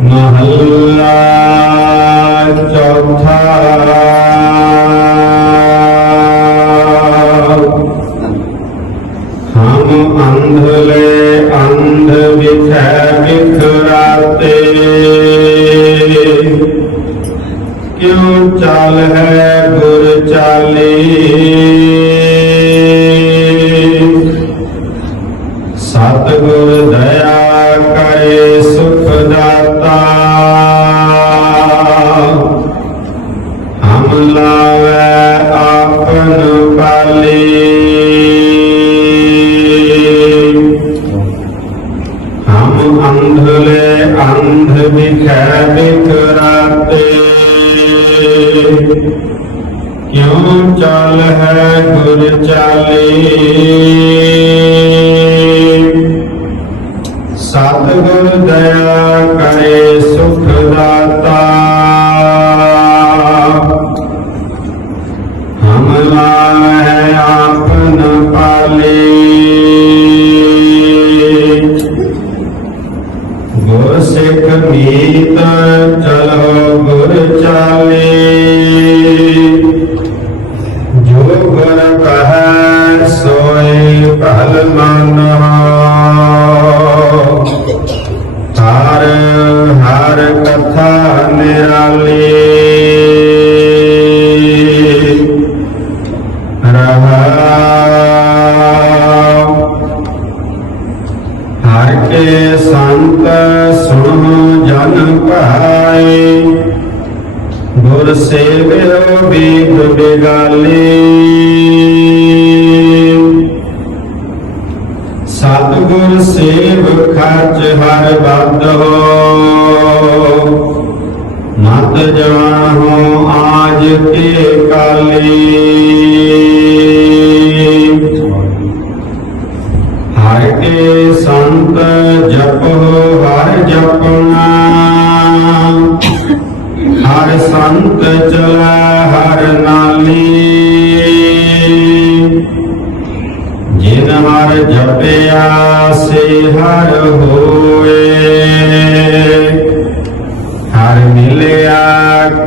ਮਹੱਲਾ ਚੌਥਾ ਹਮ ਅੰਧਲੇ ਅੰਧ ਵਿਖੈ ਵਿਖਰਾਤੇ ਕਿਉ ਚਾਲ ਹੈ ਗੁਰ ਚਾਲੀ ਸਤਿਗੁਰ ਦਇਆ ਕਰੇ ਸੁਖ ਦਾਤਾ। ਹਮ ਅੰਧਲੇ ਅੰਧ ਵਿਖੈ ਵਿਕਰਾਤੇ ਕਿਉ ਚਾਲ ਹੈ ਗੁਰ ਚਾਲੀ? ਸਤਿਗੁਰ ਦਇਆ ਕਰੇ ਸੁਖ ਦਾਤਾ। ਹਮ ਲਾਵੈ ਆਪਨ ਮੀਤ ਚਲੋ ਗੁਰ ਚਾਲੇ। ਜੋ ਗੁਰ ਕਹੈ ਸੋਈ ਭਲ ਮਾਨਹੁ ਹਰ ਹਰ ਕਥਾ ਨਿਰਾਲੀ। ਰਹਾ। ਹਰ ਕੇ ਸੰਤ ਗੁਰ ਸੇਵਿਓ ਬੀਦ ਬਿਗਾਲੀ ਸਤਿਗੁਰ ਸੇਵ ਖਰਚ ਹਰ ਬਦੋ ਮਤ ਜਾਣੋ ਆਜ ਕੇ ਕਾਲੀ। ਹਰ ਕੇ ਸੰਤ ਜਪੋ, ਹਰ ਜਪਣਾ ਹਰ ਸੰਤ ਚਲਾ ਹਰ ਨਾਲੀ। ਜਿਨ ਹਰ ਜਪਿਆ ਸੇ ਹਰ ਹੋਏ। ਹਰ ਮਿਲਿਆ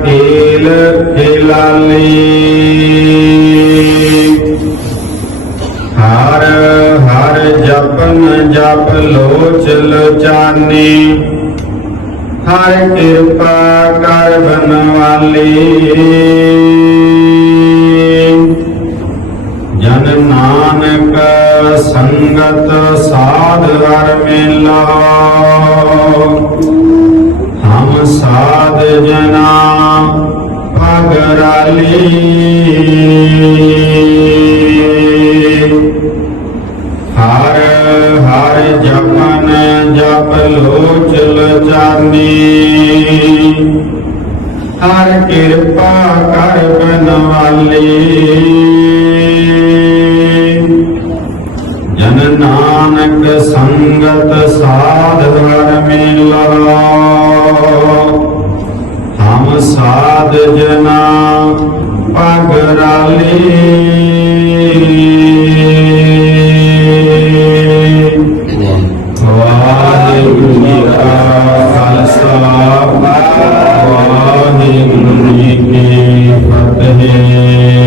ਕੇਲ ਖੇਲਾਲੀ ਹਰ ਹਰ ਜਪਨ ਜਪ ਲੋਚ ਲੋਚਾਨੀ ਹਰ ਕਿਰਪਾ ਕਰ ਬਨਵਾਲੀ। ਜਨ ਨਾਨਕ ਸੰਗਤ ਸਾਧ ਹਰ ਮੇਲਾ। ਹਮ ਸਾਧ ਜਨਾ ਭਗਰਾਲੀ ਹਰ ਹਰ ਜਪਨ ਜਪ ਲੋਚ ਲਚਾਨੀ ਹਰ ਕਿਰਪਾ ਕਰ ਬਨਵਾਲੀ ਜਨ ਨਾਨਕ ਸੰਗਤ ਸਾਧ ਹਰ ਮੇਲਾ। ਹਮ ਸਾਧ ਜਨਾ ਪਗਰਾਲੀ ਵਾਹਿਗੁਰੂ ਜੀ ਕੀ ਫਤਿਹ।